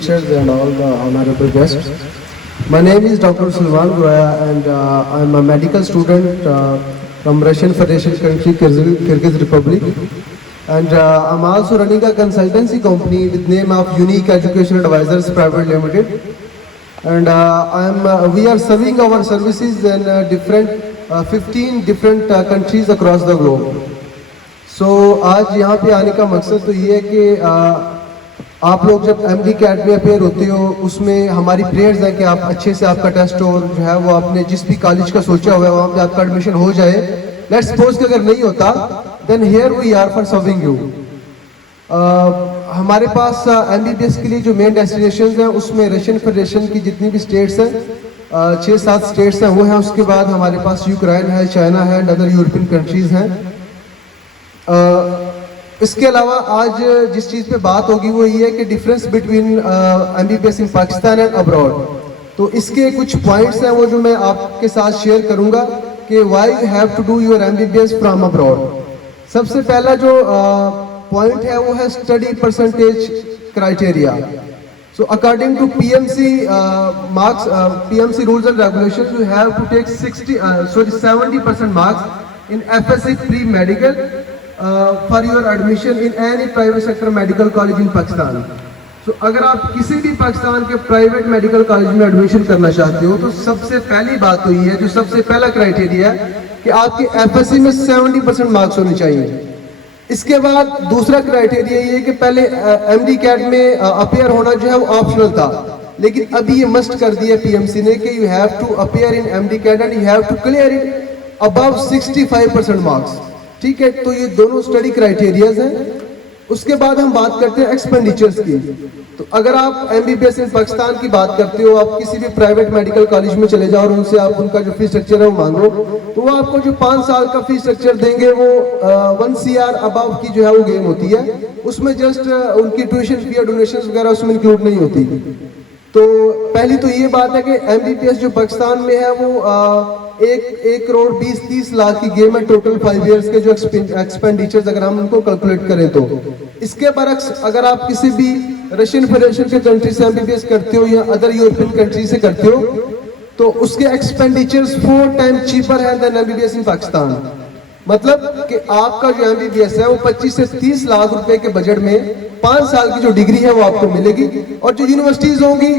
teachers and all the honorable guests. My name is Dr. Sulman Goya and I'm a medical student from Russian Federation country, Kyrgyz Republic. And I'm also running a consultancy company with name of Unique Education Advisors Private Limited. And we are serving our services in 15 different countries across the globe. So आज यहाँ पे आने का मकसद तो ये है कि आप लोग जब MD कैट में अपेयर होते हो उसमें हमारी प्रेयर्स हैं कि आप अच्छे से आपका टेस्ट और जो है वो आपने जिस भी कॉलेज का सोचा हुआ है वहाँ पे आपका एडमिशन हो जाए. लेट्स सपोज कि अगर नहीं होता then here we are for serving you. हमारे पास MBBS के लिए जो मेन डेस्टिनेशंस हैं उसमें रशियन फेडरेशन की जितनी भी स्टेट्स हैं 6-7 स्टेट्स हैं वो हैं. उसके बाद हमारे पास यूक्रेन है, चाइना है एंड अदर यूरोपियन कंट्रीज़ हैं. इसके अलावा आज जिस चीज़ पे बात होगी वो ये है कि difference between MBBS in Pakistan and abroad. तो इसके कुछ पॉइंट्स हैं वो जो मैं आपके साथ शेयर करूंगा कि why you have to do your MBBS from abroad. सबसे पहला जो पॉइंट है वो है study percentage criteria. So according to PMC marks, PMC rules and regulations, you have to take 70% marks in FSC pre-medical for your admission in any private sector medical college in Pakistan. So अगर आप किसी भी पाकिस्तान के private medical college में admission करना चाहते हो तो सबसे पहली बात तो ये है, जो सबसे पहला क्राइटेरिया है कि आपके FSC में 70% मार्क्स होने चाहिए. इसके बाद दूसरा क्राइटेरिया ये है कि पहले MD कैट में अपेयर होना जो है वो ऑप्शनल था, लेकिन अभी ये मस्ट कर दिया PMC ने कि you have to appear in MD CAT and you have to clear it above 65% marks. ठीक है, तो ये दोनों स्टडी क्राइटेरियाज हैं. उसके बाद हम बात करते हैं एक्सपेंडिचर्स की. तो अगर आप MBBS इन पाकिस्तान की बात करते हो, आप किसी भी प्राइवेट मेडिकल कॉलेज में चले जाओ और उनसे आप उनका जो फीस स्ट्रक्चर है वो मांगो तो वो आपको जो 5 साल का फीस स्ट्रक्चर देंगे वो 1 CR अबव की जो है वो गेम होती है. उसमें जस्ट उनकी ट्यूशन फी और डोनेशन वगैरह उसमें इंक्लूड नहीं होती. तो पहली तो ये बात है कि MBBS जो पाकिस्तान में है वो 1 करोड़ 20-30 लाख की गेम है टोटल 5 इयर्स के जो एक्सपेंडिचर्स अगर हम उनको कैलकुलेट करें तो. इसके बरक्स अगर आप किसी भी रशियन फेडरेशन के कंट्री से MBBS करते हो या अदर यूरोपियन कंट्री से करते हो तो उसके एक्सपेंडिचर्स 4 टाइम्स चीपर है देन MBBS इन पाकिस्तान. मतलब कि आपका जो MBBS है वो 25 से 30 लाख रुपए के बजट में 5 साल की जो डिग्री है वो आपको मिलेगी. और जो यूनिवर्सिटीज होंगी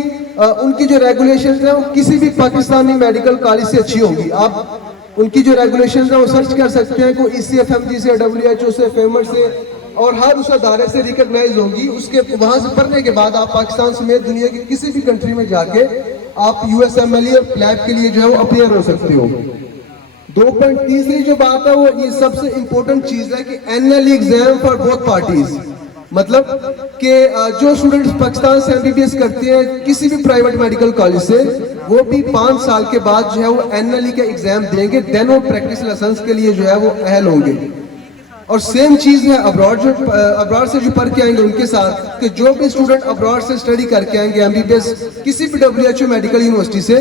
उनकी जो रेगुलेशंस हैं वो किसी भी पाकिस्तानी मेडिकल कॉलेज से अच्छी होंगी. आप उनकी जो रेगुलेशंस हैं वो सर्च कर सकते हैं. कोई ECFMG से, WHO से, फेमर से और हर उस अदारे से रिकॉग्नाइज होंगी. उसके वहां से पढ़ने के बाद आप पाकिस्तान समेत दुनिया की किसी भी कंट्री में जाके आप USMLE और प्लैब के लिए जो है वो अपेयर हो सकते हो. 2.3 जो बात है वो ये सबसे इंपॉर्टेंट चीज है कि annual exam for both parties. मतलब कि जो स्टूडेंट्स पाकिस्तान से MBBS करते हैं किसी भी प्राइवेट मेडिकल कॉलेज से वो भी 5 साल के बाद जो है वो एनुअली का एग्जाम देंगे, देन वो प्रैक्टिस लाइसेंस के लिए जो है वो अहल होंगे. और सेम चीज है अब्रॉड से जो पढ़ के आएंगे उनके साथ कि जो भी स्टूडेंट अब्रॉड से स्टडी करके आएंगे MBBS किसी भी WHO मेडिकल यूनिवर्सिटी से,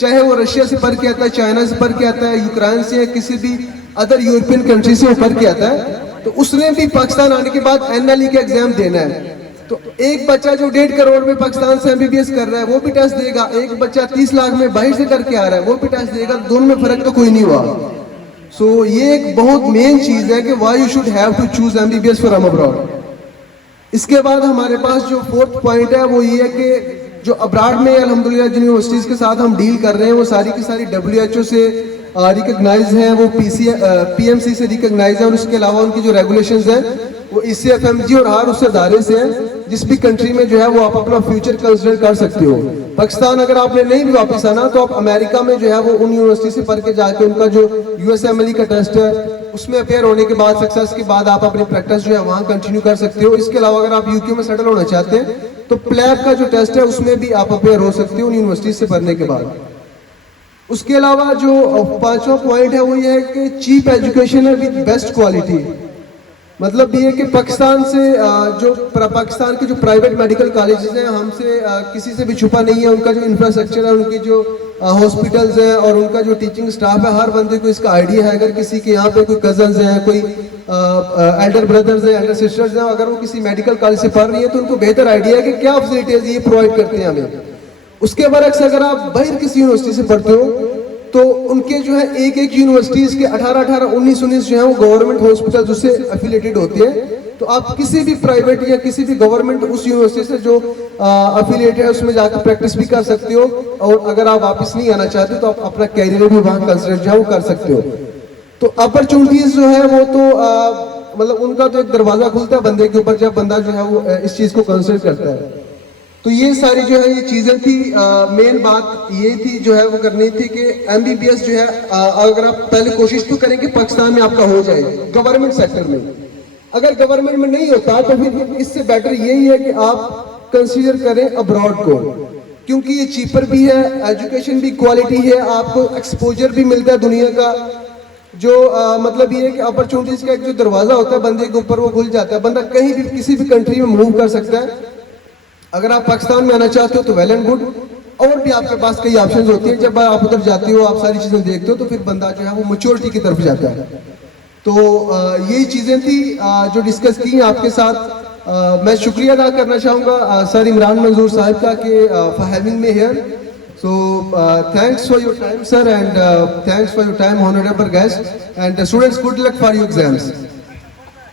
चाहे वो रशिया से पढ़ के आता है, चाइना से पढ़ के आता है, यूक्रेन से, किसी भी अदर यूरोपियन कंट्री से वो पढ़ के आता है, तो उसने भी पाकिस्तान आने के बाद एनुअली का एग्जाम देना है. तो एक बच्चा जो 1.5 करोड़ में पाकिस्तान से MBBS कर रहा है वो भी टेस्ट देगा. एक बच्चा 30 लाख में बाहर से करके आ रहा है वो भी टेस्ट देगा. दोनों में फर्क तो कोई नहीं हुआ. सो ये एक बहुत मेन चीज है कि why you should have to choose MBBS from abroad. इसके बाद हमारे पास जो 4th पॉइंट है वो ये है कि जो अब्रॉड में अल्हम्दुलिल्लाह जिन यूनिवर्सिटीज के साथ हम डील कर रहे हैं वो सारी की सारी WHO से रिकॉग्नाइज हैं, वो PMC से रिकॉग्नाइज है. और उसके अलावा उनकी जो रेगुलेशंस हैं वो ECFMG और हर उस अदारे से हैं जिस भी कंट्री में जो है वो आप अपना फ्यूचर कंसिडर कर सकते हो. पाकिस्तान अगर आपने नहीं भी वापस आना तो आप अमेरिका में जो है वो उन यूनिवर्सिटी से पढ़ के जाके उनका जो USMLE का टेस्ट है उसमें अपेयर होने के बाद सक्सेस के बाद आप अपनी प्रैक्टिस जो है वहाँ कंटिन्यू कर सकते हो. इसके अलावा अगर आप UK में सेटल होना चाहते हैं तो प्लैब का जो टेस्ट है उसमें भी आप अपेयर हो सकते हो उन यूनिवर्सिटी से पढ़ने के बाद. उसके अलावा जो 5वां पॉइंट है वो ये है कि चीप एजुकेशन है विद बेस्ट क्वालिटी. मतलब ये कि पाकिस्तान से जो के जो प्राइवेट मेडिकल कॉलेजेस हैं हमसे किसी से भी छुपा नहीं है. उनका जो इंफ्रास्ट्रक्चर है, उनकी जो हॉस्पिटल्स हैं और उनका जो टीचिंग स्टाफ है, हर बंदे को इसका आइडिया है। अगर किसी के यहाँ पे कोई कजन्स हैं, कोई एल्डर ब्रदर्स हैं, एल्डर सिस्टर्स हैं, अगर वो किसी मेडिकल कॉलेज से पढ़ रही है तो उनको बेहतर आइडिया है कि क्या फैसिलिटीज ये प्रोवाइड करते हैं हमें। उसके बरक्स अगर आप बाहर किसी यूनिवर्सिटी से पढ़ते हो तो उनके जो है एक एक यूनिवर्सिटीज के 18-18, 19-19 जो है वो गवर्नमेंट हॉस्पिटल उससे एफिलेटेड होते हैं। तो आप किसी भी प्राइवेट या किसी भी गवर्नमेंट उस यूनिवर्सिटी से जो एफिलेटेड है उसमें जाकर प्रैक्टिस भी कर सकते हो, और अगर आप वापस नहीं आना चाहते तो आप अपना कैरियर भी वहाँ कंसिडर जो है वो कर सकते हो। तो अपॉर्चुनिटीज जो है वो तो मतलब उनका तो एक दरवाजा खुलता है बंदे के ऊपर जब बंदा जो है वो इस चीज को कंसिडर करता है। तो ये सारी जो है ये चीजें थी, मेन बात ये थी जो है वो करनी थी कि एमबीबीएस जो है अगर आप पहले कोशिश तो करें कि पाकिस्तान में आपका हो जाए गवर्नमेंट सेक्टर में। अगर गवर्नमेंट में नहीं होता तो फिर इससे बेटर यही है कि आप कंसीडर करें अब्रॉड को, क्योंकि ये चीपर भी है, एजुकेशन भी क्वालिटी है, आपको एक्सपोजर भी मिलता है दुनिया का। जो मतलब ये है कि अपॉर्चुनिटीज का एक जो दरवाजा होता है बंदे के ऊपर वो खुल जाता है, बंदा कहीं भी किसी भी कंट्री में मूव कर सकता है। अगर आप पाकिस्तान में आना चाहते हो तो वेल एंड गुड, और भी आपके पास कई ऑप्शंस होती हैं। जब आप उधर जाते हो, आप सारी चीजें देखते हो तो फिर बंदा जो है वो मैच्योरिटी की तरफ जाता है। तो यही चीजें थी जो डिस्कस की आपके साथ। मैं शुक्रिया अदा करना चाहूँगा सर इमरान मंजूर साहब का कि for having me here. So thanks for your time sir, and thanks for your time honourable guest, and students good luck for your exams.